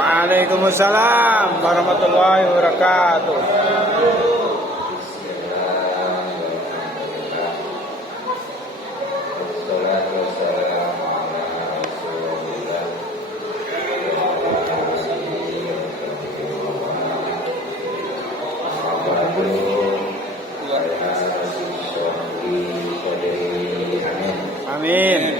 Waalaikumsalam warahmatullahi wabarakatuh. Amin.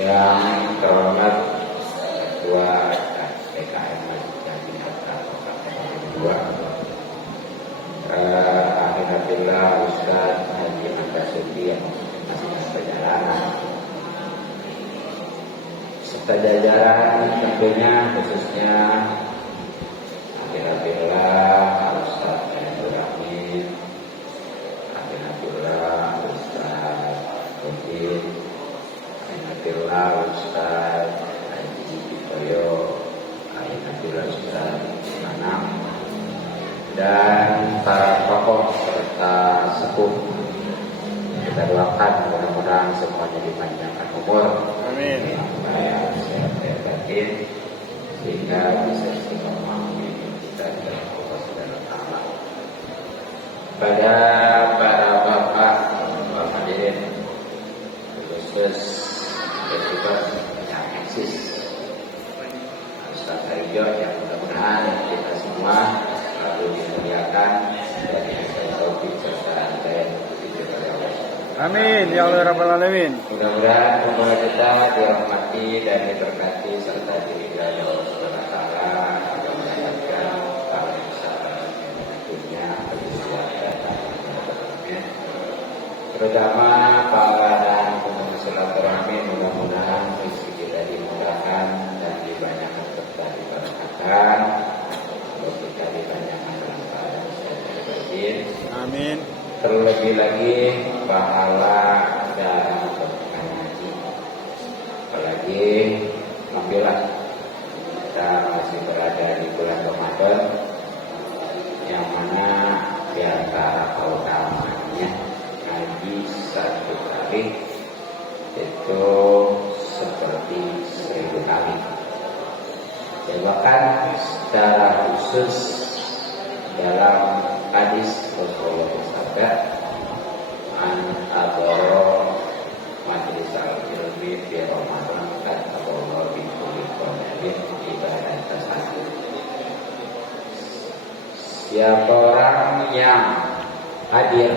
Yang terhormat Ketua PKM Jakarta Kota 2, Alhamdulillah Ustaz Haji Anda Suti yang masih perjalanan, serta jajaran tentunya khususnya Alhamdulillah Ustaz Abdul Rahim, Alhamdulillah Ustaz Udin, Alhamdulillah Ustaz Haji Toyo, Alhamdulillah Ustaz Manam, dan para tokoh serta sepuh. Kita doakan mudah-mudahan semuanya dipanjangkan umur. Amin. Supaya sehat batin sehingga bisa istiqomah kita dan Allah Subhanahu wa taala. Pada para bapak hadirin khusus juga yang eksis Ustaz Harijo, yang mudah-mudahan kita semua selalu dimuliakan dan diberikan taufik serta hidayah oleh Allah. Amin ya Allah rabbal alamin. Mudah-mudahan umur kita dirahmati dan diberkati serta diridhai Allah Subhanahu wa taala, agar mendapatkan para usaha dunia dan terutama para dan pengurus silaturahmi. Mudah-mudahan rezeki kita dimudahkan dan dibanyakan serta diberkatkan, kita dibanyakan kelancaran dan rezeki. Amin. Terlebih lagi pahala dalam berbuka haji. Apalagi alhamdulillah kita masih berada di bulan Ramadan, yang mana di antara keutamanya haji satu kali itu seperti 1000 kali. Dan bahkan secara khusus dalam hadis Rasulullah bersabda, "An adoro majlis al-ilmi fi Ramadan kata Allah bi kulli qawlin ibadah tasawuf." Siapa orang yang hadir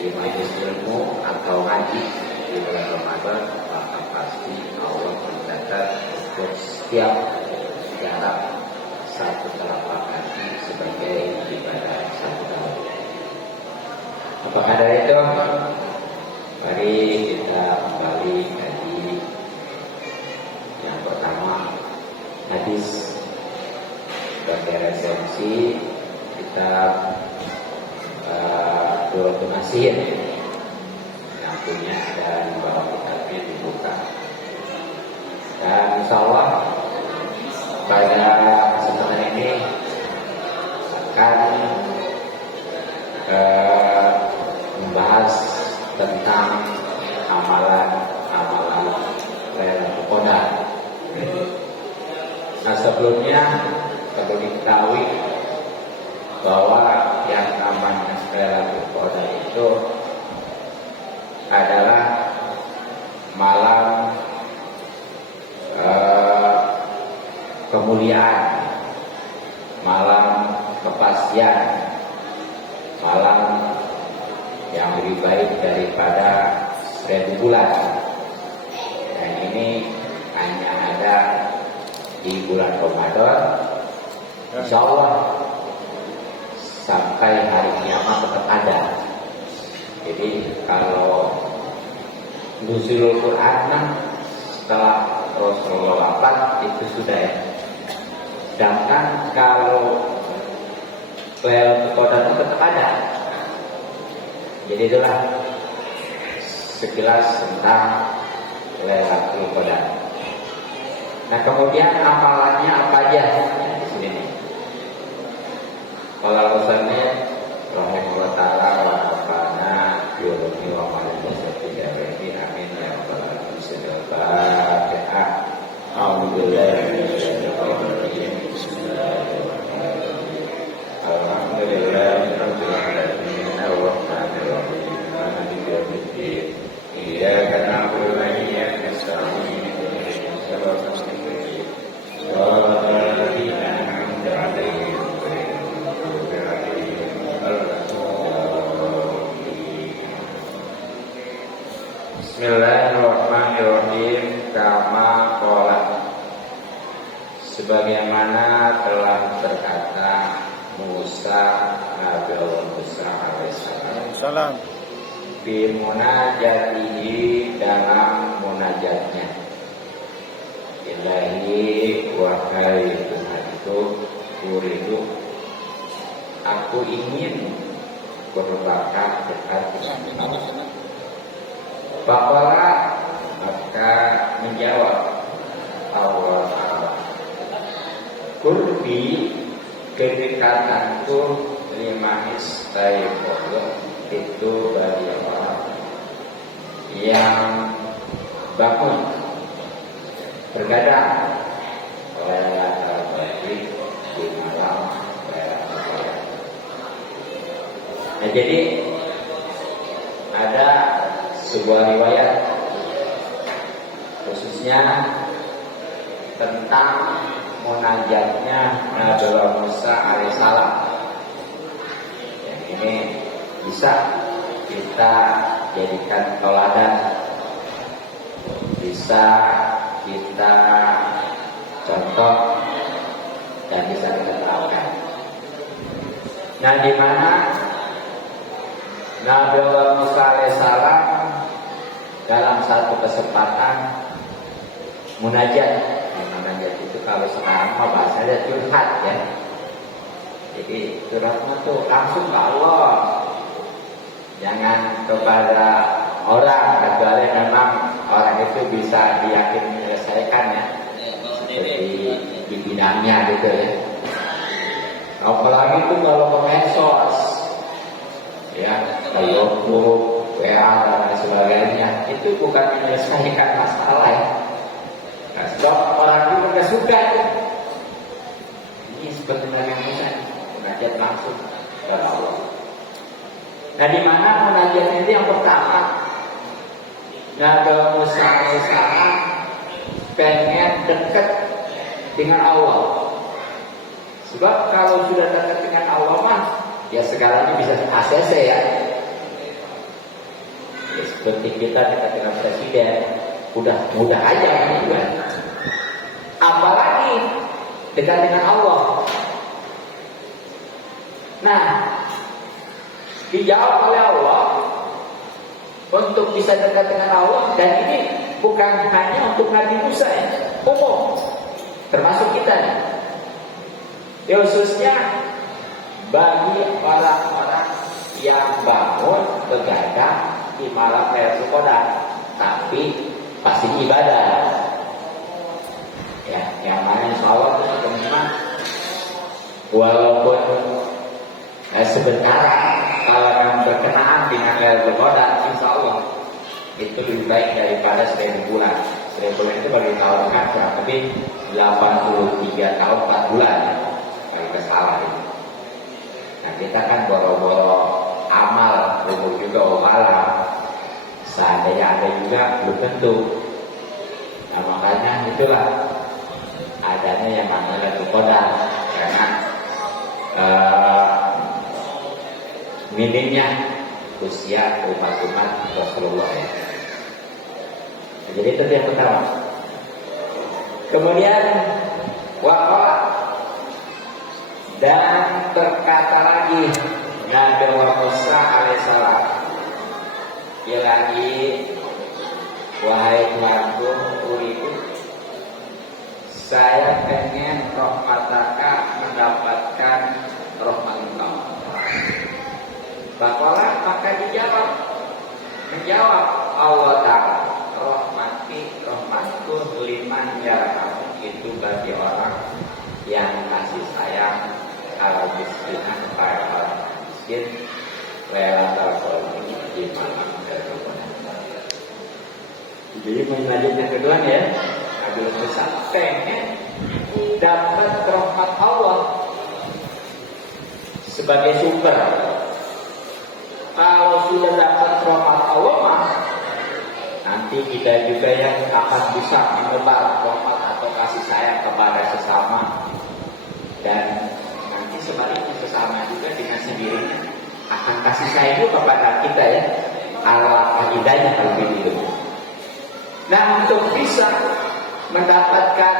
di majlis ilmu atau ngaji di bulan Ramadan, maka pasti Allah mencatat untuk setiap jarak satu telapak kaki sebagai ibadah satu tahun. Apakah dari itu? Mari kita kembali kaji yang pertama, hadis sebagai referensi kita Duratul Nasir yang punya dan bawa kitabnya dibuka. Dan insyaallah pada kesempatan ini akan membahas tentang amalan-amalan Lailatul Qadar. Nah, sebelumnya perlu diketahui bahwa yang namanya Lailatul Qadar itu adalah malam kemuliaan, malam kepastian, malam yang lebih baik daripada 1000 bulan. Dan ini hanya ada di bulan Ramadan. Insya Allah sampai hari kiamat tetap ada. Jadi kalau nuzulul Quran setelah Rasulullah wafat itu sudah ya. Sedangkan kalau Lailatul Qadar itu tetap ada. Jadi itulah sekilas tentang Lailatul Qadar. Nah kemudian amalannya apa aja di sini nih. Kalau musannif rahimahullah taala wa nafa'ana bi ulumi wa ma'rifati dari amin ya rabbal alamin. Al-Fatihah. A'udzubillahi minasyaitonir rajim. Bismillahirrahmanirrahim. Alhamdulillahirabbil alamin arrahmanir rahim maliki yaumiddin. Iyyaka na'budu wa iyyaka nasta'in. Ihdinas siratal mustaqim. Shiratal ladzina an'amta 'alaihim ghairil maghdubi 'alaihim waladdallin. Bismillahirrahmanirrahim. Kama qala, sebagaimana telah berkata Musa, Nabi Allah Musa alaihissalam, di munajatihi, dalam munajatnya, Ilahi, wahai Tuhanku, uridu, aku ingin berbakat dekat dengan Allah. Faqala, maka menjawab Allah Ta'ala, kurbi, kedekatanku lima istaiqoh, itu bagi orang yang bangun bergadang Lailatul Qadar di malam Lailatul Qadar. Nah jadi ada sebuah riwayat khususnya tentang munajatnya Nabi Musa alaihissalam. Yang ini bisa kita jadikan teladan, bisa kita contoh, dan bisa kita terapkan. Nah, di mana Nabi Musa alaihissalam dalam satu kesempatan munajat. Munajat itu kalau sekarang bahasanya curhat ya. Jadi curhatnya tuh langsung ke Allah, jangan kepada orang, kecuali memang orang itu bisa diyakini menyelesaikan ya, seperti di bidangnya gitu ya. Apalagi itu kalau ke medsos ya, Facebook, WA dan lain sebagainya, itu bukan menyelesaikan masalah ya. Nah, sebab orang itu mereka suka. Ini seperti Nabi Musa, munajat langsung kepada Allah. Nah, di mana munajat ini yang pertama, Nabi Musa alaihissalam pengen dekat dengan Allah. Sebab kalau sudah dekat dengan Allah mah, ya segalanya bisa ACC ya. Ya seperti kita dekat dengan presiden, udah mudah aja gitu kan. Apalagi dekat dengan Allah. Nah, dijawab oleh Allah untuk bisa dekat dengan Allah, dan ini bukan hanya untuk Nabi Musa ya, umum, termasuk kita nih. Ya, khususnya bagi orang-orang yang bangun begadang di malam Lailatul Qadar, tapi pasti ibadah. Ya, yang mana insya Allah itu teman-teman, walaupun sebentar, kalau yang berkenaan dengan Lailatul Qadar, insya Allah itu lebih baik daripada 1000 bulan. 1000 bulan itu bagi tahun kan kurang lebih 83 tahun 4 bulan ya, bagi kesalahan itu. Nah kita kan boro-boro amal, umur juga wahala, seandainya ada juga belum tentu. Nah makanya itulah adanya yang namanya Lailatul Qadar, karena minimnya usia umat-umat Rasulullah ya. Jadi itu yang pertama. Kemudian waqala, dan berkata lagi Nabi Musa alaihissalam, Ilahi, wahai Tuhanku, uridu, saya pengen rahmataka, mendapatkan rahmat Engkau. Faqala, maka menjawab Allah Ta'ala, rahmatku liman yarham, itu bagi orang yang kasih sayang kalau miskinan kepada orang miskin, lailatul qadar di malam Lailatul. Jadi menjadi yang kedua ya, Nabi Musa pengen dapat rahmat Allah sebagai sumber. Kalau sudah dapat rahmat Allah mah, nanti kita juga yang akan bisa menebar rahmat atau kasih sayang kepada sesama, dan nanti sebaliknya sesama juga dengan sendirinya akan kasih sayang juga kepada kita ya. Ala hidayah kalau begitu. Nah, untuk bisa mendapatkan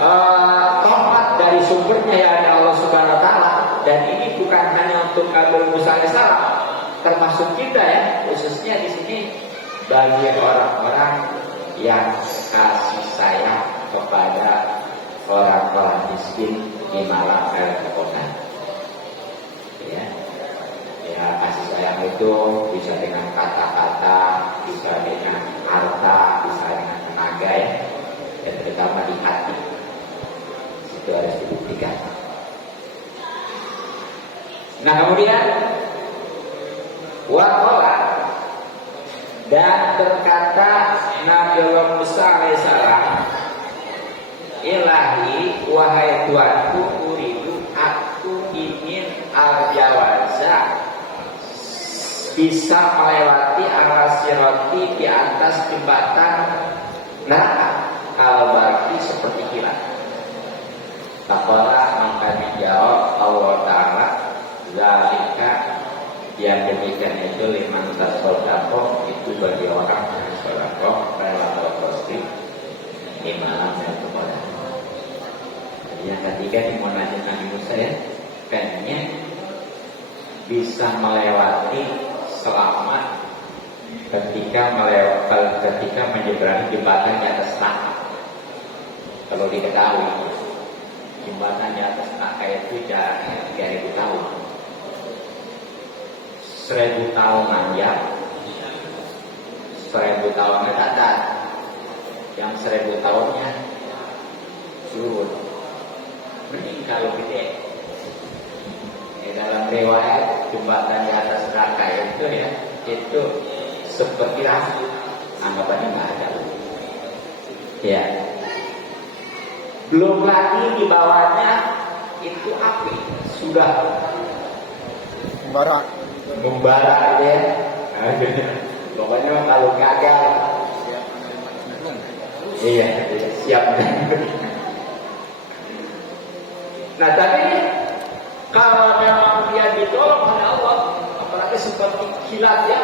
rahmat dari sumbernya ya Allah Subhanahu Wa Taala, dan ini bukan hanya untuk Nabi Musa alaihissalam, termasuk kita ya, khususnya di sini bagi orang-orang yang kasih sayang kepada orang-orang miskin di malam Lailatul Qadar. Ya, kasih sayang itu bisa dengan kata-kata, bisa dengan harta, bisa dengan tenaga ya, dan terutama di hati. Itu harus dibuktikan. Nah, kemudian waqala, dan berkata Nabi Musa alaihissalam, Ilahi, wahai Tuhanku, uridu, aku ingin al-jawaza, bisa melewati al-sirati di atas jembatan neraka, kalau berarti seperti kilat. Faqala, maka dijawab Allah Ta'ala, zalika, yang demikian itu liman tasodaqoh, itu bagi orang yang sodakoh Lailatul Qadar di malam Lailatul Qadar. Yang ketiga dimulai Nabi Musa ya, pengennya bisa melewati selamat ketika menyeberangi jembatan di atas neraka. Kalau diketahui jembatan di atas neraka itu jaraknya 3000 tahun. 1000 tahun manjat, 1000 tahunnya datar, yang 1000 tahunnya turun. Mending kalau gede. Dalam riwayat jembatan di atas neraka itu ya, itu seperti rambut, anggapannya nggak ada. Ya, belum lagi di bawahnya itu api sudah membara ya. Pokoknya kalau gagal, iya siap. Nah tapi kalau memang dia ditolong oleh Allah, apalagi seperti kilat ya,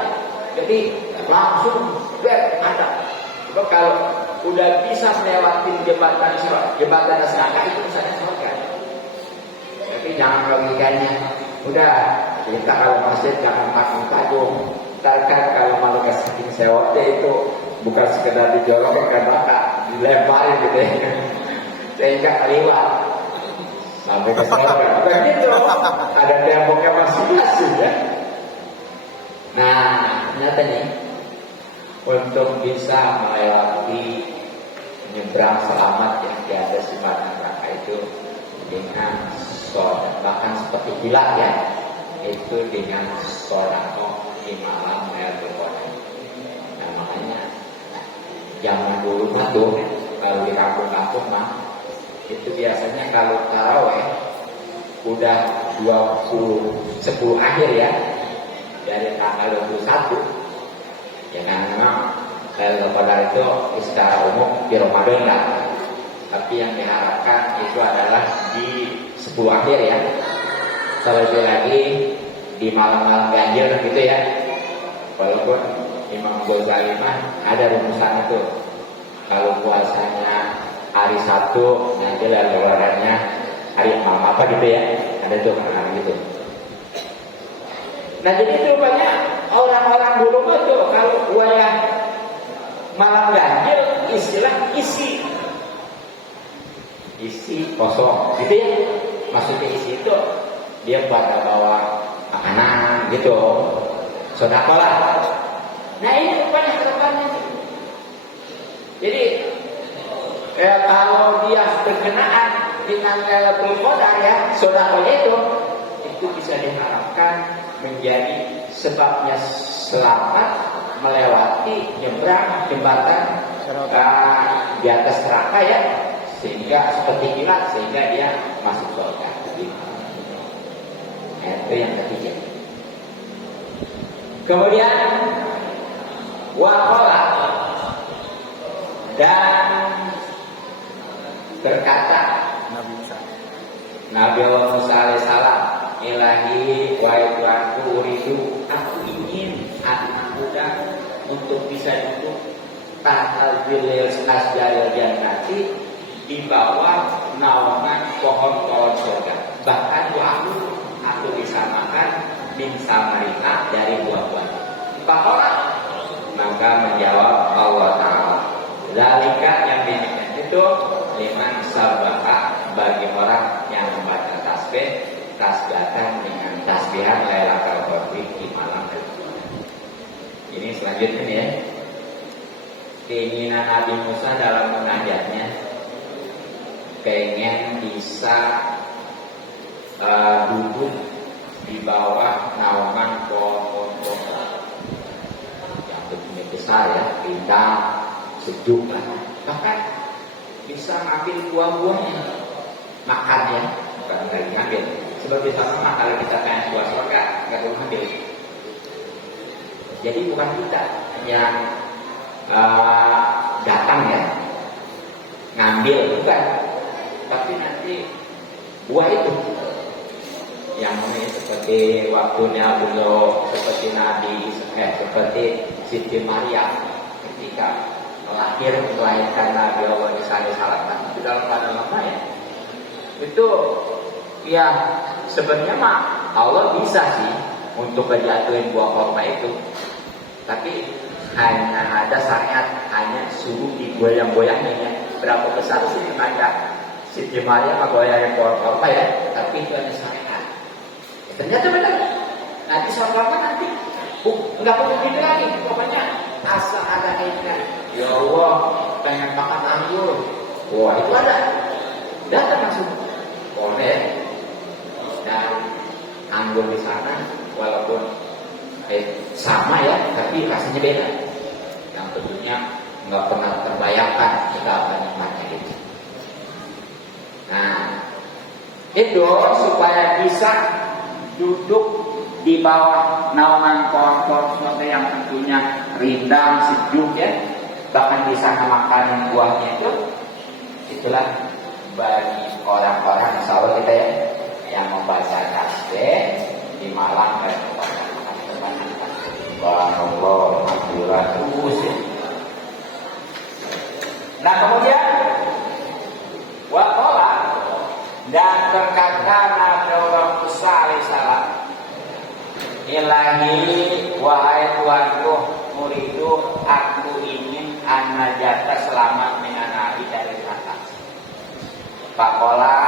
jadi langsung ada. Kalau udah bisa melewati jembatan neraka itu misalnya surga. Tapi jangan logikanya, udah kita kalau masjid jangan makin tanggung. Ntar kan kalau malu saking sewotnya itu bukan sekedar dijolok ke neraka, dilemparin gitu ya, sehingga lewat sampai ke surga. Begitu, ada temboknya masing-masing ya. Nah, ternyata nih, untuk bisa melewati menyeberang selamat yang di atas jembatan neraka itu dengan bahkan seperti kilat ya, itu dengan sedekah di malam Lailatul Qadar. Nah makanya zaman dulu mah tuh kalau di kampung-kampung mah itu biasanya kalau taraweh udah 10 akhir ya, dari tanggal 21 ya kan, memang Lailatul Qadar itu secara umum di Ramadan lah, tapi yang diharapkan itu adalah di 10 akhir ya. Kalau itu lagi di malam-malam ganjil gitu ya, walaupun Imam Ghazali mah ada rumusan itu, kalau puasanya hari Sabtu nanti lebarannya hari malam apa gitu ya, ada tuh gitu. Nah jadi itu banyak orang-orang dulu mah tuh kalau wayah malam ganjil istilah isi kosong gitu ya, maksudnya isi itu dia pada bawa makanan gitu. Sedekah lah. Nah ini rupanya kedepannya. Jadi kalau dia berkenaan dengan Lailatul Qadar ya, sedekahnya itu bisa diharapkan menjadi sebabnya selamat melewati nyebrang jembatan di atas neraka ya, sehingga seperti kilat sehingga dia masuk surga. Itu yang ketiga. Kemudian waqala dan berkata Nabi Allah Musa alaihissalam, Ilahi wa Tuhanku uridu, aku ingin anak muda untuk bisa duduk tahta zilil asjaril jannati, di bawah naungan pohon-pohon surga. Bahkan aku bisa makan min samarina dari buah-buah. Pakola, maka menjawab Allah Ta'ala, zalika yang demikian itu liman sabaka, bagi orang yang membaca tasbihatan dengan tasbihan Lailatul Qadar di malam itu. Ini selanjutnya ya, keinginan Nabi Musa dalam munajatnya pengen bisa duduk di bawah naungan pohon-pohon yang begini besar ya, rindang, sejuk lah, bahkan bisa ngambil buah-buahnya, makan ya, bukan lagi ngambil. Seperti sama kalau kita pengen buah surga, nggak perlu ngambil. Jadi bukan kita yang datang ya, ngambil, bukan, tapi nanti buah itu yang seperti waktunya beliau, seperti Nabi, seperti Siti Maria ketika melahirkan Nabi Allah Sallallahu itu dalam keadaan lemah ya. Itu ya sebenarnya mah Allah bisa sih untuk menjatuhin buah kurma itu, tapi hanya ada syariat, hanya suruh digoyang-goyangnya ya. Berapa besar sih ada Siti Maria mah goyangin buah kurma ya, tapi itu ada syariat. Ternyata benar. Nanti suatu nanti nggak perlu gitu lagi. Pokoknya asal ada keinginan. Ya Allah, pengen makan anggur. Wah itu ada. Datang langsung. Boleh. Dan anggur di sana walaupun sama ya, tapi rasanya beda. Yang tentunya nggak pernah terbayangkan kita akan nikmatnya itu. Nah, itu supaya bisa duduk di bawah naungan pohon-pohon yang tentunya rindang, sejuk ya, bahkan bisa makan buahnya itu. Itulah bagi orang-orang insya Allah kita ya yang membaca tasbih di malam dan kebanyakan Subhanallah, Alhamdulillah terus ya. Nah kemudian waqala dan berkata Nabi Musa alaihissalam, Ilahi wahai Tuhanku, muridu aku ingin an-najata selamat mengenai dari neraka. Faqala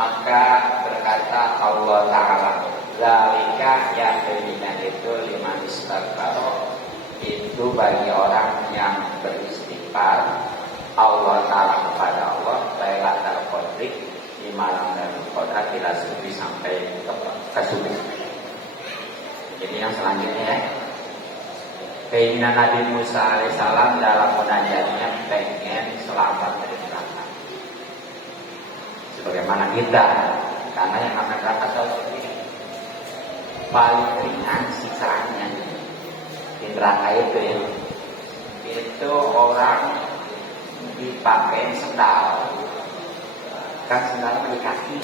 maka berkata Allah Ta'ala, zalika yang demikian itu liman istaghfara, itu bagi orang yang beristighfar Allah Ta'ala kepada Allah Lailatul Qadar di malam Lailatul Qadar tidak subuh sampai ke subuh. Jadi yang selanjutnya ya, keinginan Nabi Musa alaihissalam dalam munajatnya pengen selamat dari neraka. Sebagaimana kita, karena yang namanya neraka tahu sendiri paling ringan siksaannya di neraka itu ya, itu orang dipakai sendal, kan sendal di kaki.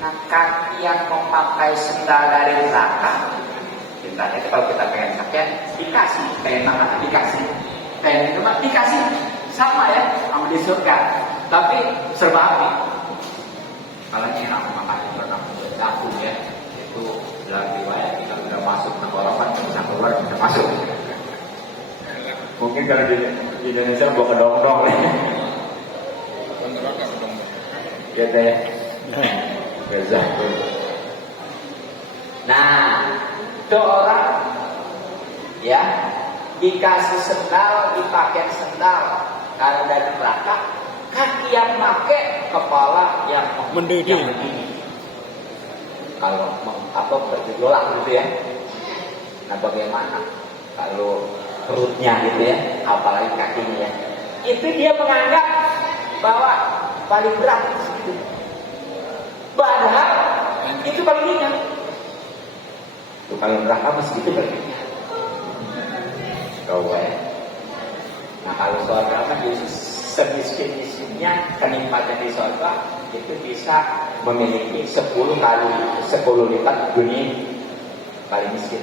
Nah kaki yang memakai sendal dari neraka, kita kalau kita pengen pakai dikasih, pengen makan dikasih, pengen itu mah dikasih, sama ya sama di surga, tapi serba api. Kalau ini enak makan pernah bercampur ya, itu dalam riwayat kita sudah masuk tenggorokan bisa keluar bisa masuk. Mungkin kalau di Indonesia bawa kedong-dong ya. Gitu ya. Nah, Tuh orang ya dikasih sendal, dipakai sendal karena dari neraka, kaki yang pakai, kepala yang Mendidih. Kalau bergejolak gitu ya. Nah bagaimana kalau perutnya gitu ya, apalagi kakinya ya, itu dia menganggap bahwa paling berat gitu. Padahal itu paling ringan. Itu paling berat apa segitu paling ringan. Nah kalau surga kan semiskin-miskinnya kenikmatan di surga itu bisa memiliki 10 lipat dunia paling miskin.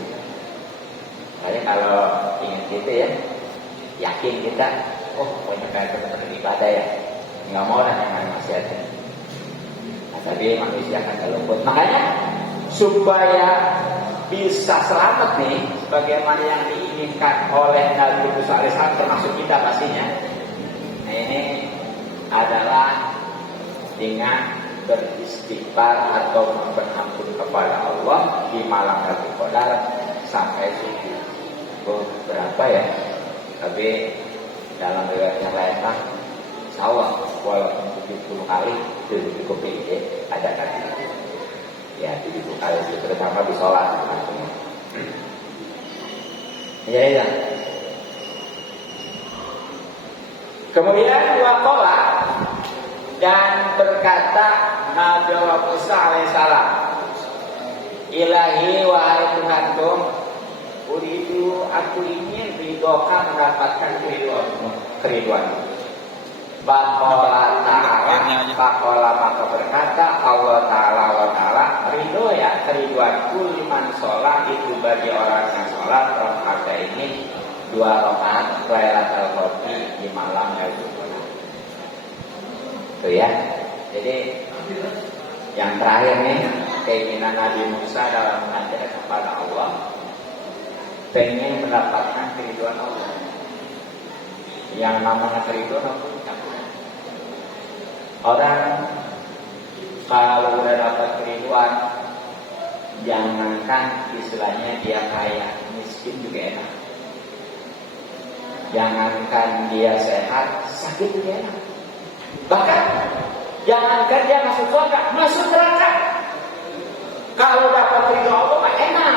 Makanya kalau ingin gitu ya, yakin kita, banyak kayak teman-teman ibadah ya, nggak mau lah yang maksiat. Nah, tapi manusia akan terluput. Makanya supaya bisa selamat nih, sebagaimana yang diinginkan oleh Nabi Musa alaihissalam, termasuk kita pastinya. Nah ini adalah dengan beristighfar atau berampun kepada Allah di malam Lailatul Qadar sampai subuh. Berapa ya? Tapi dalam riwayat yang lain kan, insya walaupun 70 kali itu cukup ya, ada kali. Ya 70 kali itu terutama di sholat. Ya. Kemudian waqala dan berkata Nabi Musa alaihissalam, Ilahi wahai Tuhanku, uridu aku ingin ridhokan mendapatkan keriduan. Bakola ta'ala maka berkata Allah ta'ala ridho ya keriduanku liman sholat itu bagi orang yang sholat rakaat ini 2 rakaat Lailatul Qadar di malam Lailatul Qadar. Itu ya. Jadi yang terakhir nih keinginan Nabi Musa dalam mengajak kepada Allah, pengen mendapatkan keriduan Allah. Yang namanya keriduan Allah. Orang kalau udah dapat keriduan, jangankan istilahnya dia kaya, miskin juga enak. Jangankan dia sehat, sakit juga enak. Bahkan jangankan dia masuk surga, masuk neraka. Kalau dapat ridho Allah mah enak.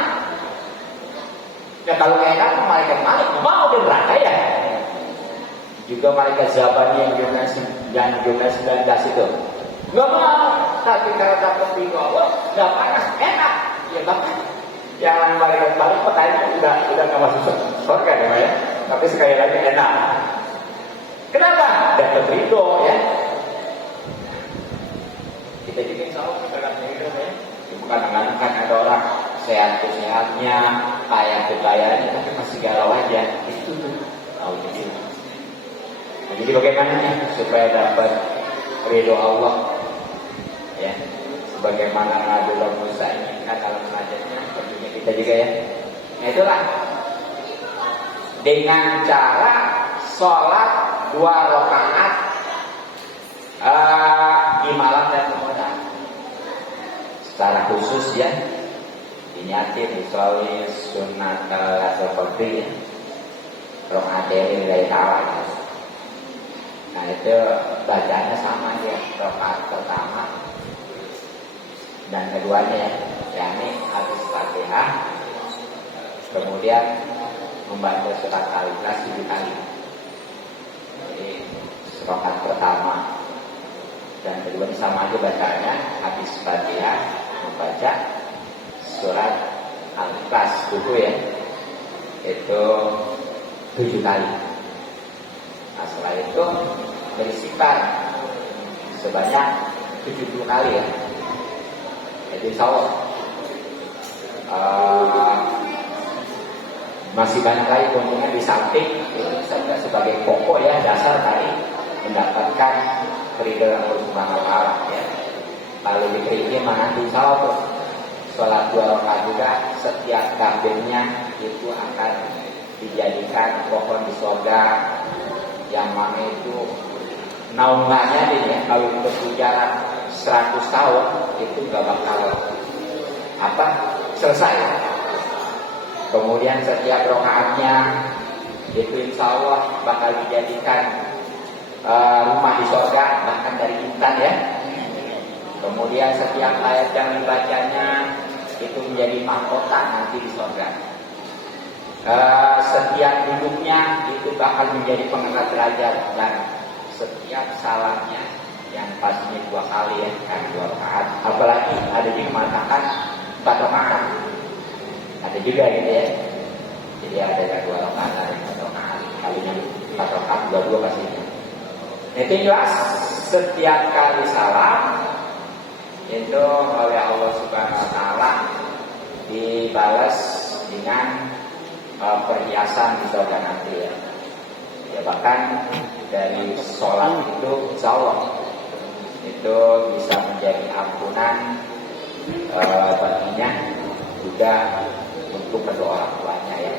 Ya kalau enak, malaikat Malik mau di neraka ya. Juga malaikat Zabani yang jumlah 19 itu nggak mau. Tapi kalau dapat ridho Allah nggak panas, enak. Ya bahkan yang malaikat Malik petanya udah nggak masuk surga ya. Tapi sekali lagi enak. Kenapa? Dapat ridho ya. Kita juga insya Allah kita dapat ridho ya. Bukan kan ada orang sehat-sehatnya, kaya-kayanya, tapi masih galau aja. Itu tuh. Jadi bagaimana supaya dapat ridho Allah? Ya, sebagaimana Nabi Musa inginkan dalam hajatnya, tentunya kita juga ya. Nah itulah dengan cara sholat 2 rakaat di malam dan Ramadan. Secara khusus ya, dinyatin disolih sunat Lailatul Qadar ya, rakaat dari awal. Nah itu bacaannya sama ya, rakaat pertama dan keduanya ya, yakni habis Fatihah, kemudian membaca surat Al-Ikhlas 7 kali. Jadi rakaat pertama dan kedua sama aja bacanya, habis Fatihah membaca surat Al-Ikhlas buku ya, itu 7 kali. Nah setelah itu beristighfar sebanyak 70 kali ya. Jadi insya Allah masih banyak lagi keuntungan di samping itu sebagai pokok ya, dasar tadi mendapatkan keridhaan Allah Subhanahu wa taala ya. Lalu diterima mana insya Allah sholat 2 rakaat juga setiap takbirnya itu akan dijadikan pohon di surga yang mana itu naungannya nih ya, kalau berjalan 100 tahun itu gak bakal selesai. Kemudian setiap rokaatnya itu insya Allah bakal dijadikan rumah di surga, bahkan dari intan ya. Kemudian setiap ayat yang dibacanya itu menjadi mahkota nanti di surga. Setiap duduknya itu bakal menjadi pengangkat derajat, dan setiap salamnya yang pastinya 2 kali ya, kan 2 rakaat. Apalagi ada yang mengatakan 4 rakaat. Ada juga gitu ya. Jadi ada yang 2 rakaat, ada yang 4 rakaat. Kalinya 4 rakaat, 2 pastinya. Itu jelas setiap kali salam itu oleh Allah Subhanahu Wa Taala dibalas dengan perhiasan di surga nanti ya. Ya bahkan dari sholat itu insya Allah itu bisa menjadi ampunan baginya, juga untuk kedua orang tuanya ya.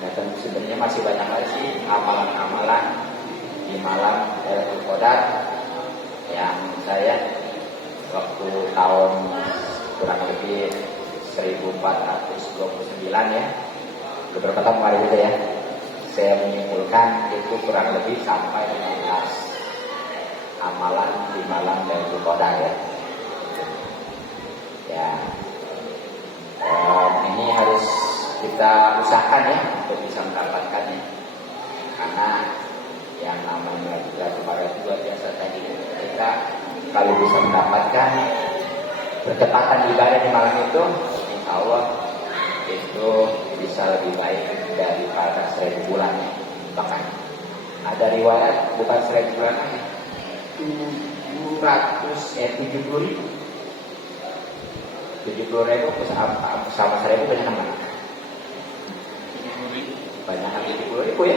Nah tentu sebenarnya masih banyak lagi sih amalan-amalan di malam Lailatul Qadar yang saya waktu tahun kurang lebih 1429 ya, beberapa tahun kemarin itu ya, saya menyimpulkan itu kurang lebih sampai 15 amalan di malam Lailatul Qadar ya. Ya, ini harus kita usahakan ya untuk bisa mendapatkannya, karena yang namanya Lailatul Qadar itu luar biasa tadi. Kita kalau bisa mendapatkan percepatan ibadah di malam itu, insya Allah itu bisa lebih baik daripada 1000 bulan. Bahkan ada riwayat bukan 1000 bulan lagi, 70.000 sama 1000 banyak mana? Banyak 70.000 ya.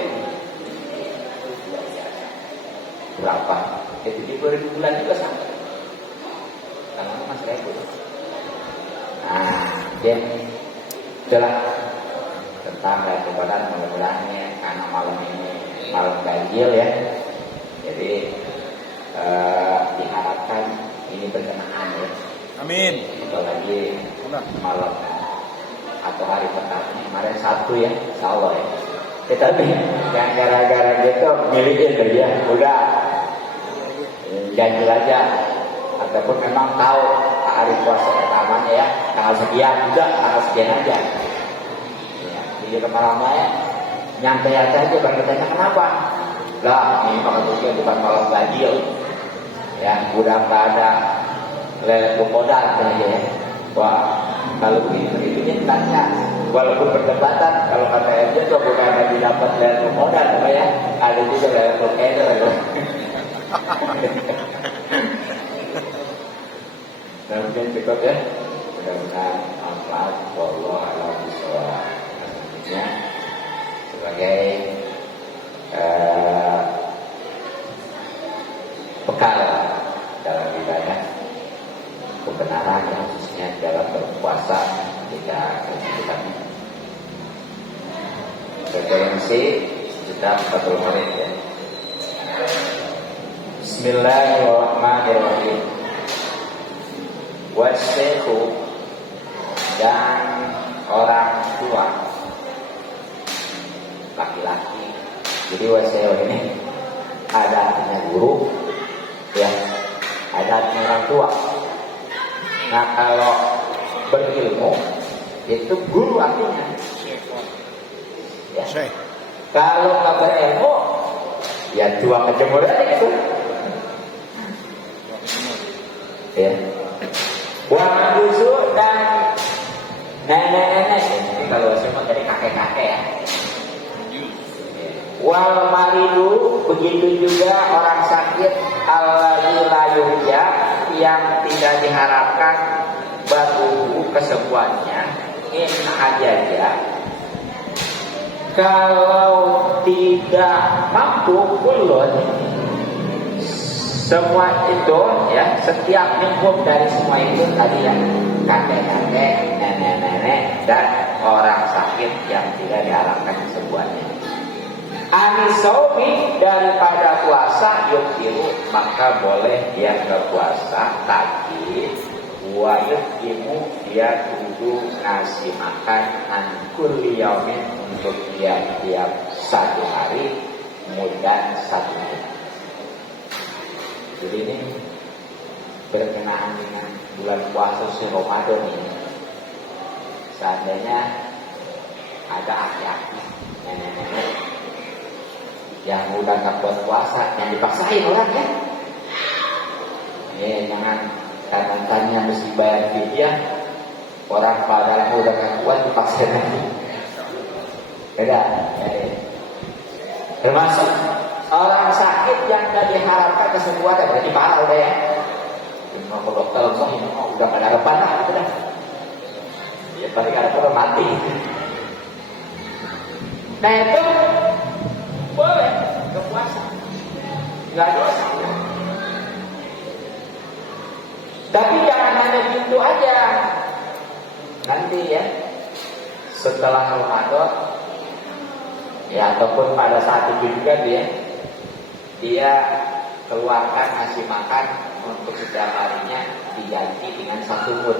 Berapa? 70.000 bulan juga sama. Karena Mas Rebu. Nah, dan itulah tentang Lailatul Qadar, mudah-mudahan karena malam ini malam ganjil ya. Jadi diharapkan ini berkenaan ya. Amin. Apalagi malam atau hari pertama kemarin Sabtu ya, insya Allah ya. Tetapi yang gara-gara gitu milikin aja, udah janji aja, ataupun memang tahu hari puasa pertamanya ya tanggal sekian, juga tanggal sekian aja. Ya, jadi lama-lama ya nyantai aja baru tanya kenapa? Lah ini maksudnya bukan malam ganjil, yang udah nggak ada Lailatul Qadar aja ya. Wah kalau begitu tanya, walaupun perdebatan kalau kata aja tuh bukan lagi dapat Lailatul Qadar apa ya, ada juga Lailatul Qadar. Dan mungkin cukup ya, mudah-mudahan manfaat. Wallahu a'lam bishawab. Sebagai bekal dalam ibadah kebenaran, khususnya dalam berpuasa jika kita frekuensi sudah 40 menit ya. Bismillahirrahmanirrahim. Wasyekhu, dan orang tua laki-laki. Jadi wasyekhu ini ada artinya guru ya, ada artinya orang tua. Nah kalau berilmu itu guru artinya ya. Kalau nggak berilmu ya tua kejemur aja gitu ya. Wadusu dan nenek-nenek, ini kalau semua dari kakek-kakek ya. Wal maridu, begitu juga orang sakit alladzi la yurja, yang tidak diharapkan batu kesembuhannya. In ajaja, kalau tidak mampu ulun semua itu ya, setiap lingkup dari semua itu tadi ya, kakek-kakek, nenek-nenek, dan orang sakit yang tidak diharapkan kesembuhannya. Anisomi, daripada puasa yuktiru, maka boleh dia berpuasa tadi Wa yuqimu, dia kudu ngasih makan angkul yaumin untuk tiap satu hari mudah satu bulan. Jadi ini berkenaan dengan bulan puasa si Ramadan ini. Seandainya ada aki-aki, nenek-nenek yang udah nggak buat puasa, yang dipaksain orang ya. Jangan kadang-kadang mesti bayar fidyah, orang pada udah nggak kuat dipaksain lagi. Beda. Termasuk orang sakit yang tadi diharapkan kesembuhan, berarti parah udah ya. Kalau dokter udah pada harapan lah, udah. Ya paling ada orang mati. Nah itu boleh kepuasa, nggak dosa. Tapi jangan hanya gitu aja. Nanti ya setelah Ramadan, ya ataupun pada saat itu juga dia keluarkan ngasih makan untuk setiap harinya diganti dengan 1 mud.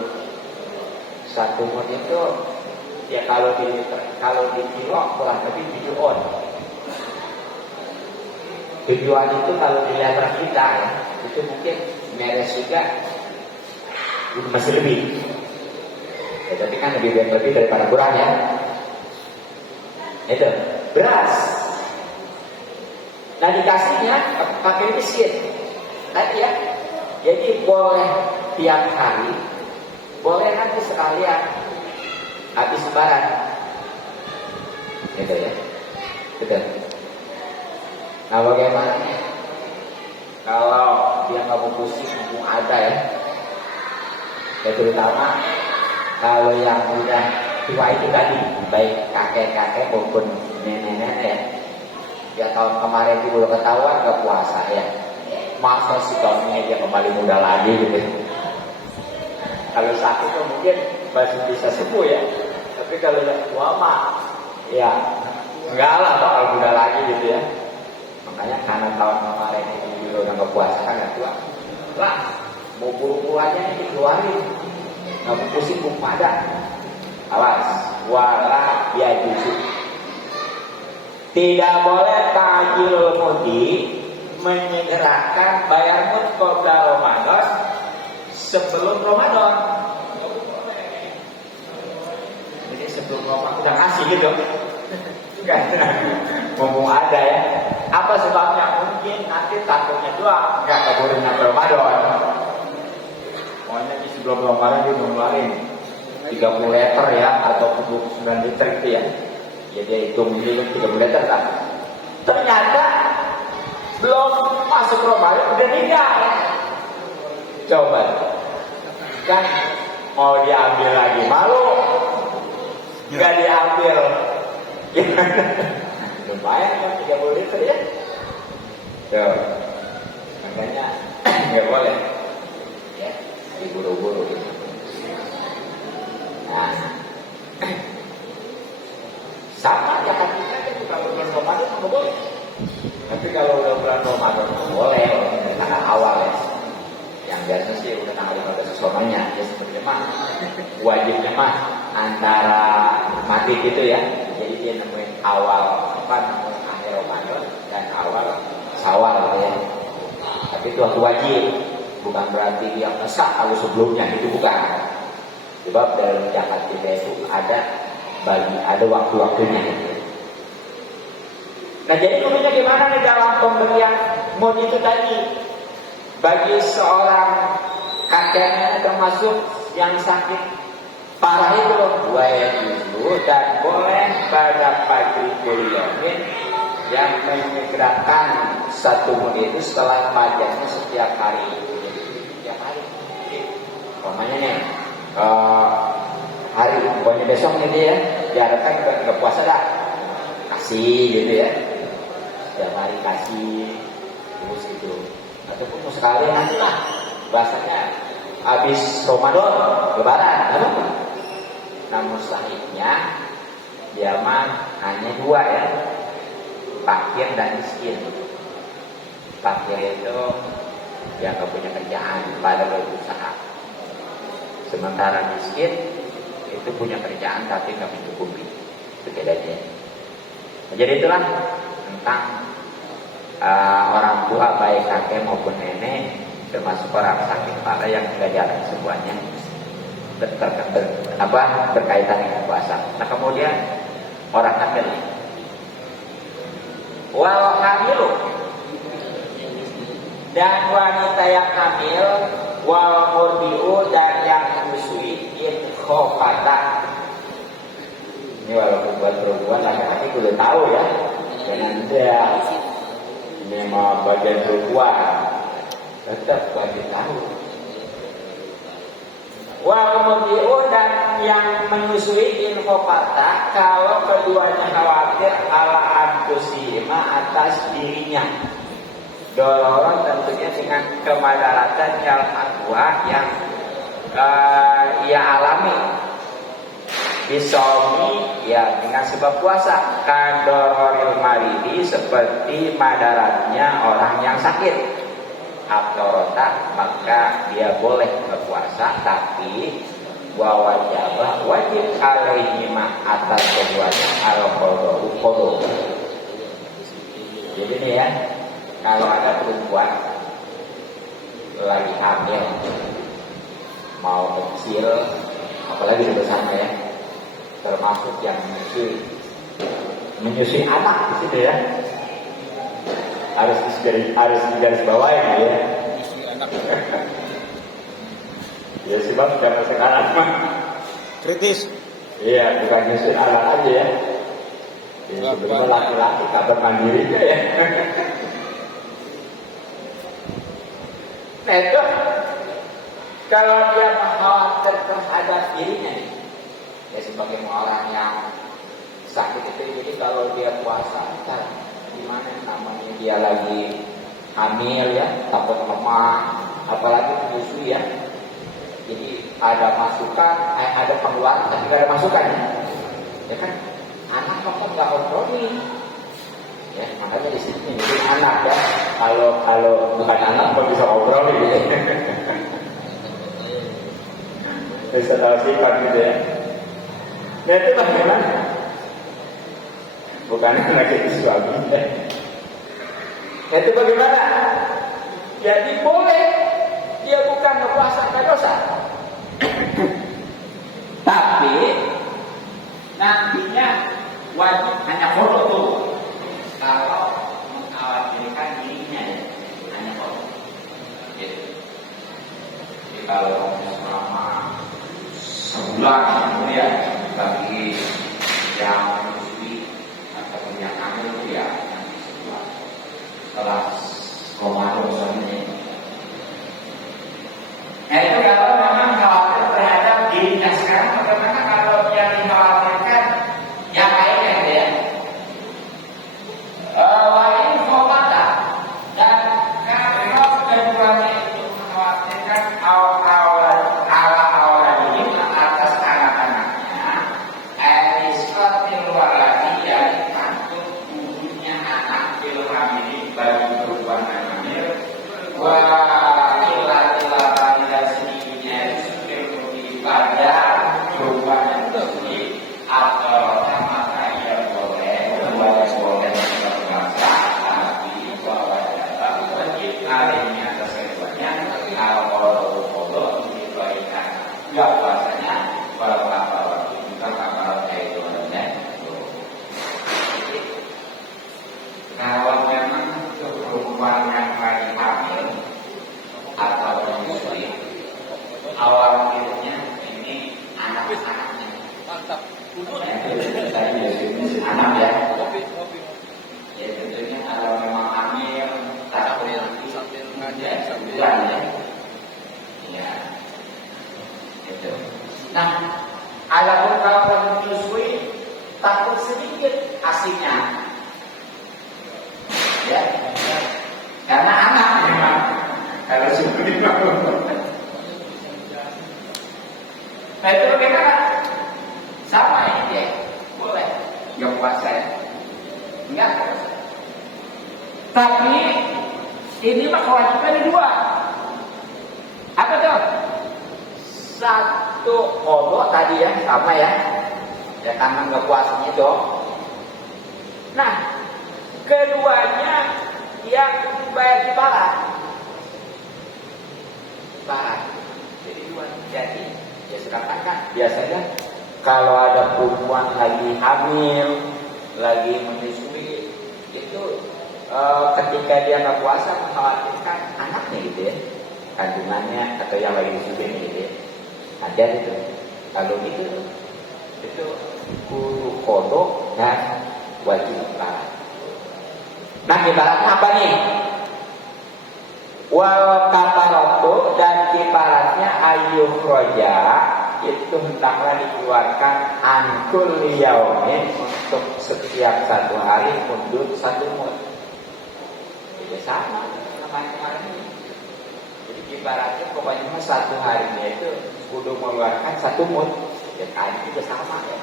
1 mud itu ya kalau di kilo kurang lebih 7 on. Tujuan itu kalau dilihat kita ya, itu mungkin meres juga masih lebih. Ya, tapi kan lebih daripada kurang ya. Itu beras. Nah dikasihnya pakai miskin. Tadi ya. Jadi boleh tiap hari, boleh nanti sekalian habis lebaran. Gitu ya. Betul. Nah bagaimana kalau dia nggak mau pusing, mumpung ada ya. Ya terutama kalau yang udah tua itu tadi, baik kakek-kakek maupun nenek-nenek ya tahun kemarin itu belum ketahuan nggak puasa ya. Masa sih tahun ini dia kembali muda lagi gitu. Kalau sakit itu mungkin masih bisa sembuh ya. Tapi kalau yang tua mah ya enggak lah bakal muda lagi gitu ya. Makanya karena tahun kemarin ini juga udah nggak puasa kan nggak tua. Lah mau buru-buru aja nih dikeluarin, nggak mau pusing pun pada. Awas, wala ya justru tidak boleh ta'jilul mudi, menyegerakan bayar mud qabla Ramadan sebelum Ramadan. Jadi sebelum Ramadan udah ngasih gitu. Kan? Mumpung ada ya. Apa sebabnya? Mungkin nanti takutnya doang nggak keburin sampai Ramadan. Pokoknya di sebelum Ramadan dia ngeluarin 30 liter ya atau 9 liter gitu ya. Ya dia hitung ini 30 liter kan. Ternyata belum masuk Ramadan udah meninggal. Coba kan mau diambil lagi malu, nggak diambil. Lumayan kan 30 liter ya. Tuh. Makanya nggak boleh ya diburu-buru. Nah, sama aja kan kita juga bulan Ramadan nggak boleh. Tapi kalau udah bulan Ramadan boleh, tanggal awal ya. Yang biasa sih udah tanggal 15 semuanya. Ya sebenarnya mah wajibnya mah antara mati gitu ya. Jadi dia nemuin awal nemuin akhir Ramadan dan awal Syawal gitu ya. Tapi itu waktu wajib, bukan berarti dia ngesah kalau sebelumnya, itu bukan. Sebab dalam zakat kita itu ada waktu-waktunya gitu. Nah jadi hukumnya gimana nih dalam pemberian mud itu tadi? Bagi seorang kakeknya termasuk yang sakit parah itu itu dan boleh pada pagi kuliahin yang menyegerakan 1 mud itu setelah pajaknya setiap hari. Setiap hari. Pokoknya nih hari pokoknya besok nih dia diharapkan ke puasa dah. Kasih gitu ya. Setiap hari kasih terus gitu. Ataupun sekali nanti lah bahasanya habis Ramadan lebaran apa? Namun sahihnya dia mah hanya 2 ya, fakir dan miskin. Fakir itu yang gak punya kerjaan pada berusaha. Sementara miskin itu punya kerjaan tapi nggak mencukupi. Itu bedanya. Jadi itulah tentang orang tua baik kakek maupun nenek, termasuk orang sakit kepala yang tidak jalan semuanya berkaitan dengan puasa. Nah kemudian orang hamil, wal hamilu, dan wanita yang hamil, wal murdiu, dan yang menyusui, khofata. Ini walaupun buat perempuan laki-laki udah tahu ya, jangan dia memang bagian perempuan tetap wajib tahu. Wal murdiu, dan yang menyusui khofata, kalau keduanya khawatir ala anfusihima, atas dirinya. Dororon tentunya dengan kemadaratan yang aqua yang ia alami. Bisomi ya dengan sebab puasa. Kadororil maridi, seperti madaratnya orang yang sakit. Abdorota, maka dia boleh berpuasa, tapi wajibah wajib alaihima, atas keduanya al-qadha. Jadi nih ya, kalau ada perempuan lagi hamil, mau kecil, apalagi di sana ya, termasuk yang menyusui anak di situ ya, harus digaris bawahi ya. Ya sebab karena sekarang Kritis. iya, bukan nyusui anak aja ya. Sebetulnya laki-laki kabar mandirinya ya. Nah itu kalau dia khawatir terhadap dirinya, ya sebagai orang yang sakit itu, jadi kalau dia puasa, entar gimana namanya dia lagi hamil ya, takut lemah, apalagi menyusui ya. Jadi ada masukan, ada pengeluaran, tapi nggak ada masukan ya kan? Anak kok nggak obrolin, ya makanya di sini jadi anak ya. Kalau bukan anak kok bisa obrolin gitu. Bisa tahu sifat gitu ya. Nah itu bagaimana? Bukan anak itu suami. Nah itu bagaimana? Jadi boleh dia bukan berpuasa nggak dosa, tapi nantinya wajib hanya foto tuh kalau mengkhawatirkan dirinya ya, hanya foto. Gitu. Jadi kalau selama sebulan kemudian bagi yang menyusui atau yang hamil itu ya nanti sebulan setelah Ramadan misalnya. Nah itu kalau memang khawatir terhadap dirinya. Sekarang bagaimana kalau yang dikhawatirkan yang lainnya gitu ya? Lain khofata, dan kalau keduanya itu mengkhawatirkan ala ini atas anak-anaknya, ariskotil waladi, yang takut tubuhnya anak ilhamili bagi perempuan hamil, pada perempuan yang tersebut atau maka ia boleh berpuasa, tapi wajib alihnya atas keduanya kalau diberikan nggak puasanya beberapa waktu juga kapal itu kalau memang perempuan yang lagi hamil atau menyusui awal akhirnya anak-anaknya mantap anak ya. Ya tentunya kalau memang hamil takut ya sebulan ya itu. Nah alaupun kalau menyusui takut sedikit asinya ya, karena anak memang kalau seperti itu. Nah itu bagaimana? Sama ini dia, boleh nggak puasa ya? Enggak. Tapi ini mah kewajiban dua. Apa tuh? Satu itu kodok tadi ya, sama ya. Ya karena nggak puasanya itu. Nah, keduanya yang bayar kifarat. Kifarat. Jadi dua. Jadi ya sekarang kan biasanya kalau ada perempuan lagi hamil, lagi menyusui, itu ketika dia nggak puasa mengkhawatirkan anaknya gitu ya, kandungannya atau yang lagi disubin gitu ya. Ada itu. Kalau itu kudu kodok dan wajib kifarat. Nah kifaratnya apa nih? Wal kafaratu dan kifaratnya ayyuh roja itu hendaklah dikeluarkan ankul yaumin untuk setiap satu hari mundur satu mud. Jadi sama kemarin ini. Jadi kifaratnya pokoknya satu harinya itu kudu mengeluarkan satu mud. Ya tadi juga sama ya.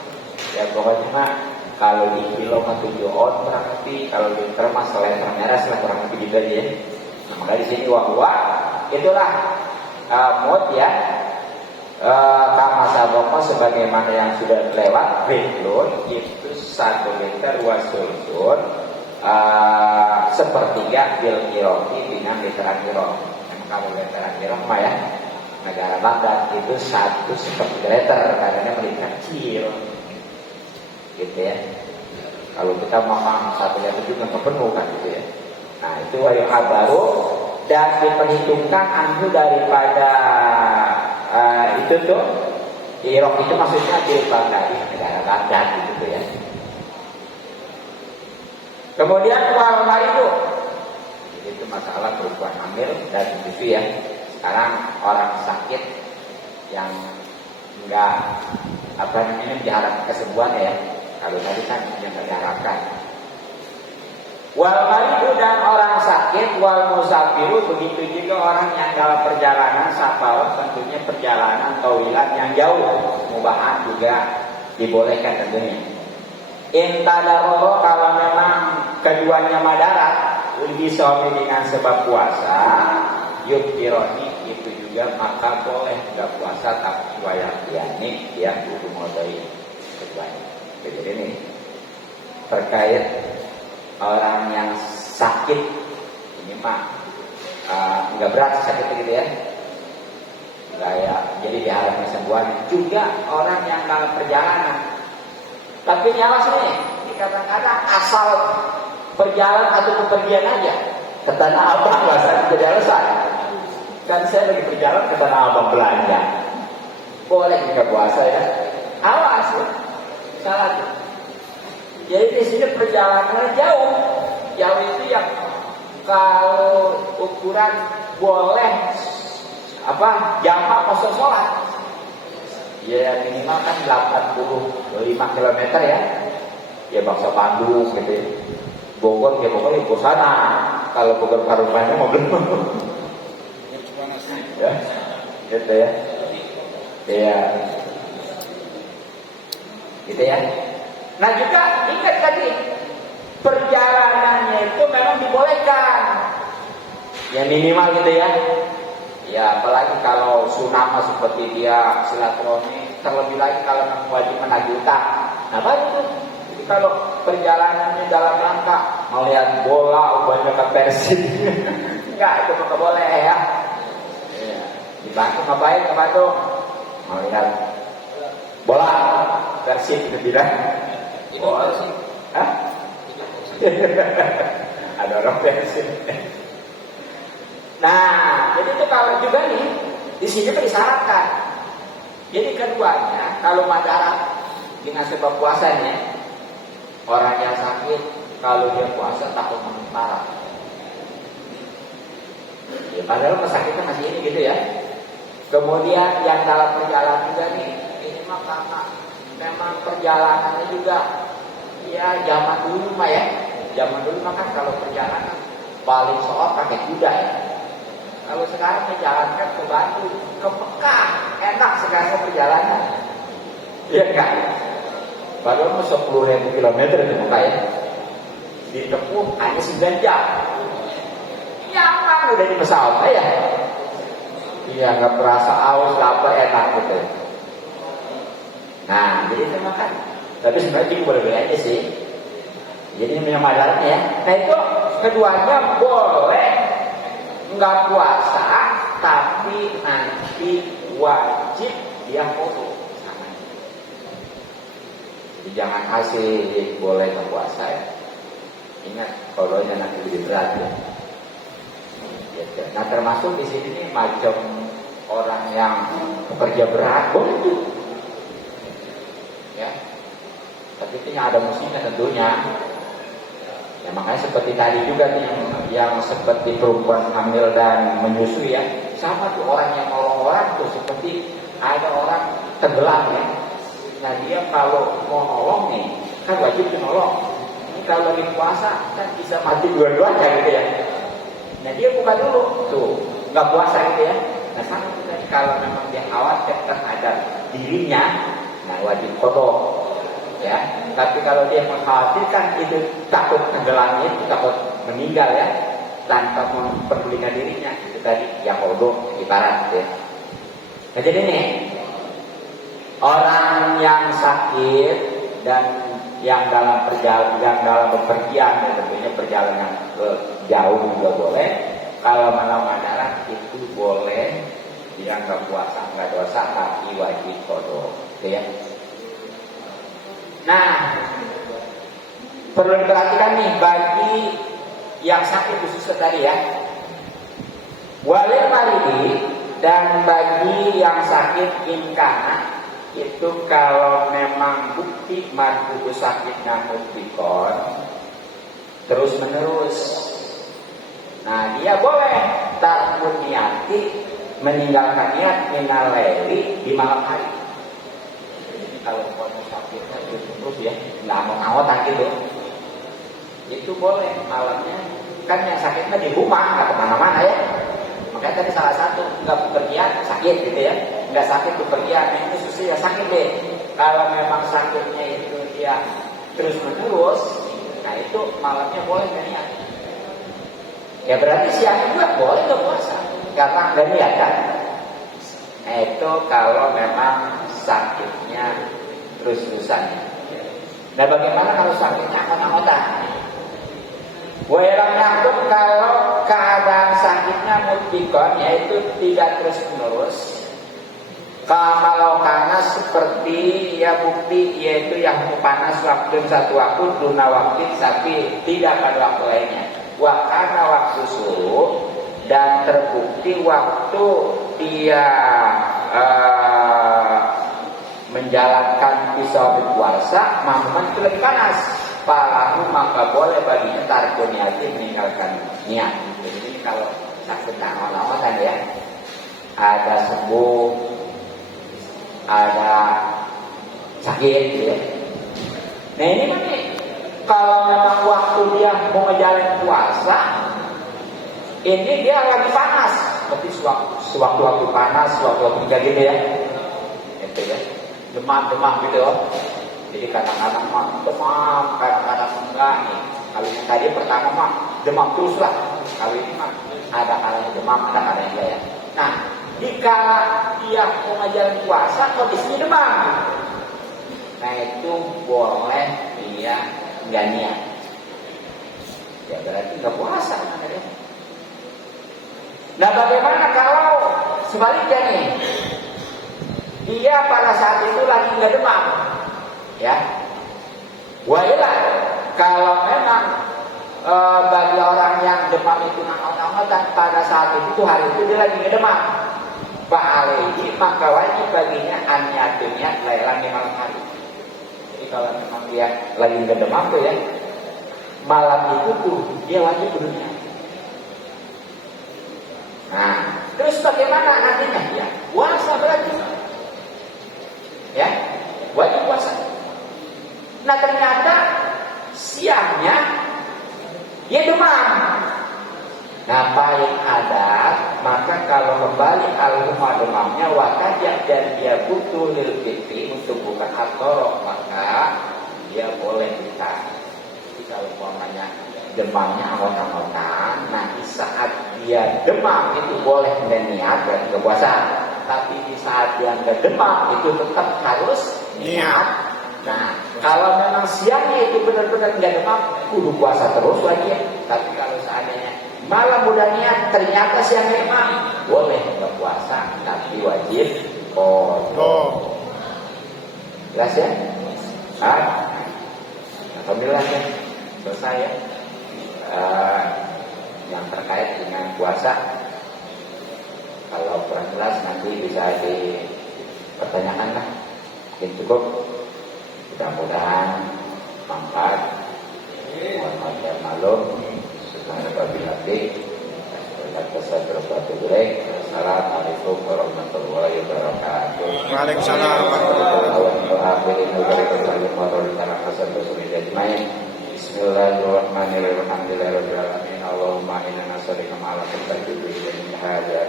Ya pokoknya mah kalau di kilo mah 7 on kurang lebih, kalau di liter mah seletter merah kurang lebih gitu aja ya. Nah, maka di sini wahwa itulah mud ya. Kama saboko sebagaimana yang sudah lewat ritlun itu 1 liter wasulsun sepertiga bil kiroti dengan literan kirot. Yang kalau literan kirot mah ya negara Baghdad itu 1/1 liter karena mereka kecil gitu ya. Kalau kita memang 1 liter juga nggak penuh kan gitu ya. Nah itu wayu baru dan diperhitungkan anhu daripada itu tuh Irok itu maksudnya di Baghdad, negara Baghdad gitu ya. Kemudian wal maridu itu masalah perempuan hamil dan itu ya. Sekarang orang sakit yang enggak apa namanya diharapkan kesembuhan ya. Kalau tadi kan yang enggak diharapkan. Wal maridu dan orang sakit, wal musafiru begitu juga orang yang dalam perjalanan safarat, tentunya perjalanan tawilan yang jauh, mubahan juga dibolehkan tentunya. Intadaroro kalau memang keduanya madarat, lebih suami dengan sebab puasa, yukironi itu juga maka boleh nggak puasa tapi wayang yang kudu modai keduanya. Jadi ini terkait orang yang sakit ini mah nggak berat sakit gitu ya, kayak jadi diharapkan kesembuhan. Juga orang yang dalam perjalanan tapi nyawas nih, kadang-kadang asal perjalanan atau kepergian aja ke Tanah Abang bahasa jadi alasan. Kan saya lagi perjalanan ke Tanah Abang belanja, boleh juga puasa ya, awas ya, salah tuh. Jadi di sini perjalanannya jauh itu yang kalau ukuran boleh apa jamak kosong sholat, ya minimal kan 85 km ya. Ya bangsa Bandung gitu ya. Bogor ya sana. Kalau Bogor Parumanya mau belum. Ya, gitu ya. Iya. Gitu ya. Nah juga ingat tadi perjalanannya itu memang dibolehkan. Ya minimal gitu ya. Ya apalagi kalau sunama seperti dia silaturahmi, terlebih lagi kalau memang wajib menagih utang. Nah baru itu. Jadi kalau perjalanannya dalam rangka melihat bola, umpamanya ke Persib, enggak itu nggak boleh ya. Ya. Di Bandung ngapain ke Bandung? Melihat bola Persib itu bilang. Bola sih. Hah? Ada orang Persib. Nah, jadi itu kalau juga nih di sini disyaratkan. Jadi keduanya kalau madarat dengan sebab puasanya, orang yang sakit kalau dia puasa takut parah. Ya, padahal kesakitan masih ini gitu ya. Kemudian yang dalam perjalanan juga nih, ini mah karena memang perjalanannya juga ya zaman dulu mah ya. Zaman dulu mah kan kalau perjalanan paling soal pakai kuda ya. Kalau sekarang menjalankan ke Bandung, ke Mekah, enak sekarang perjalanan. Iya kan? Padahal 10.000 kilometer di Mekah ya. Ditempuh hanya 9 jam. Nyaman udah di pesawat ya. Iya nggak berasa aus, lapar, enak gitu. Nah, jadi itu makan. Tapi sebenarnya juga boleh-boleh aja sih. Jadi minum adalah ya. Nah itu keduanya boleh nggak puasa, tapi nanti wajib dia foto. Jadi jangan asik boleh nggak puasa ya. Ingat kodonya nanti lebih berat ya. Nah termasuk di sini nih macam orang yang bekerja berat boleh tuh. Ya. Tapi itu yang ada musimnya tentunya. Ya, makanya seperti tadi juga nih yang seperti perempuan hamil dan menyusui ya, sama tuh orang yang nolong orang tuh seperti ada orang tenggelam ya. Nah dia kalau mau nolong nih kan wajib nolong. Ini kalau lagi puasa kan bisa mati dua-duanya gitu ya. Nah dia buka dulu tuh nggak puasa gitu ya. Nah sama tadi kalau memang dia khawatir terhadap dirinya, nah wajib qada. Ya, tapi kalau dia mengkhawatirkan itu takut tenggelamnya, itu takut meninggal ya, tanpa memperdulikan dirinya, itu tadi yang qada ibarat ya. Nah jadi nih orang yang sakit dan yang dalam bepergian, ya tentunya perjalanan jauh juga boleh. Kalau malam adalah itu boleh, dia nggak puasa nggak dosa, tapi wajib qada, gitu ya. Nah, perlu diperhatikan nih bagi yang sakit khususnya tadi ya. Walil maridi, dan bagi yang sakit imkana itu kalau memang bukti marfu sakitnya mutikon terus menerus. Nah dia boleh tarkun niati meninggalkan niat minal laili di malam hari. Kalau sakitnya terus ya nggak mau ngawotan gitu, itu boleh malamnya kan yang sakitnya di rumah nggak kemana-mana ya. Makanya tadi salah satu nggak bepergian sakit gitu ya, nggak sakit bepergian ini susah ya sakit deh. Kalau memang sakitnya itu dia terus menerus, nah itu malamnya boleh nggak niat. Ya berarti siangnya juga boleh nggak puasa karena nggak niat kan. Nah itu kalau memang sakitnya terus-terusan. Nah bagaimana kalau sakitnya anggot-anggotan? Wairang nyangkut kalau keadaan sakitnya mutikon, yaitu tidak terus-menerus. Kalau karena seperti ya bukti yaitu yang panas waktu satu waktu duna waktu tapi tidak pada waktu lainnya. Wah karena waktu suruh dan terbukti waktu dia menjalankan pisau berpuasa mamuman itu lebih panas, palahu maka boleh baginya tarikun niati meninggalkan niat. Jadi kalau sakit awal-awal ya ada sembuh, ada sakit gitu ya. Nah ini kan nih kalau memang waktu dia mau menjalani puasa ini dia lagi panas, seperti sewaktu-waktu panas, sewaktu-waktu gitu ya. Itu ya. Demam-demam gitu loh. Jadi kadang-kadang mah demam, kadang-kadang enggak nih. Kalau yang tadi pertama mah demam terus lah. Kalau ini mah ada kalanya demam, ada kalanya enggak ya. Nah, jika dia mau ngajarin puasa, kondisinya demam. Nah itu boleh dia enggak niat. Ya berarti enggak puasa namanya. Nah bagaimana kalau sebaliknya nih? Dia pada saat itu lagi nggak demam, ya. Wailah kalau memang bagi orang yang demam itu nangol-nangol pada saat itu hari itu dia lagi nggak demam, fa'alaihi maka wajib baginya an-niatnya lailan di malam hari. Jadi kalau memang dia lagi nggak demam tuh ya, malam itu tuh dia wajib berniat. Nah, terus bagaimana nantinya dia? Puasa berarti. Ya, wajib puasa. Nah ternyata siangnya dia demam. Nah paling ada maka kalau kembali al-rumah demamnya wakajah dan dia butuh lil fitri untuk bukan atorok maka dia boleh kita. Jadi kalau umpamanya demamnya awal-awalan, nah di saat dia demam itu boleh niat dan puasa. Tapi di saat dia nggak demam itu tetap harus Niat. Nah, kalau memang siangnya itu benar-benar nggak demam, kudu puasa terus lagi ya. Tapi kalau seandainya malam udah niat, ternyata siangnya demam, boleh nggak puasa, tapi wajib Oh. Jelas ya? Alhamdulillah ya, selesai ya. Yang terkait dengan puasa, kalau kurang jelas nanti bisa dipertanyakan lah. Mungkin cukup. Mudah-mudahan manfaat. Mohon maaf dan maklum. Assalamualaikum warahmatullahi wabarakatuh. Waalaikumsalam warahmatullahi Bismillahirrahmanirrahim. Allahumma inna nas'aluka ma la taqdiru min hadza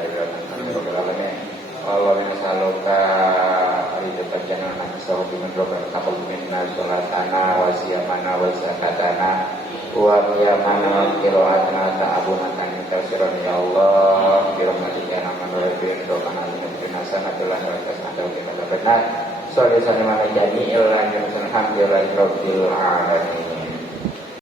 Allah nasaluka ridha jannah nas'aluka min rabbika taqabbal minna salatana wa siyamana wa zakatana wa qiyamana wa qira'atana ta'abuna kan kasiran ya Allah bi rahmatika ya rahman rahim doana lana sanatan wa sanatan kita benar sallallahu alaihi wa sallam jami'il alhamdulillahi rabbil alamin.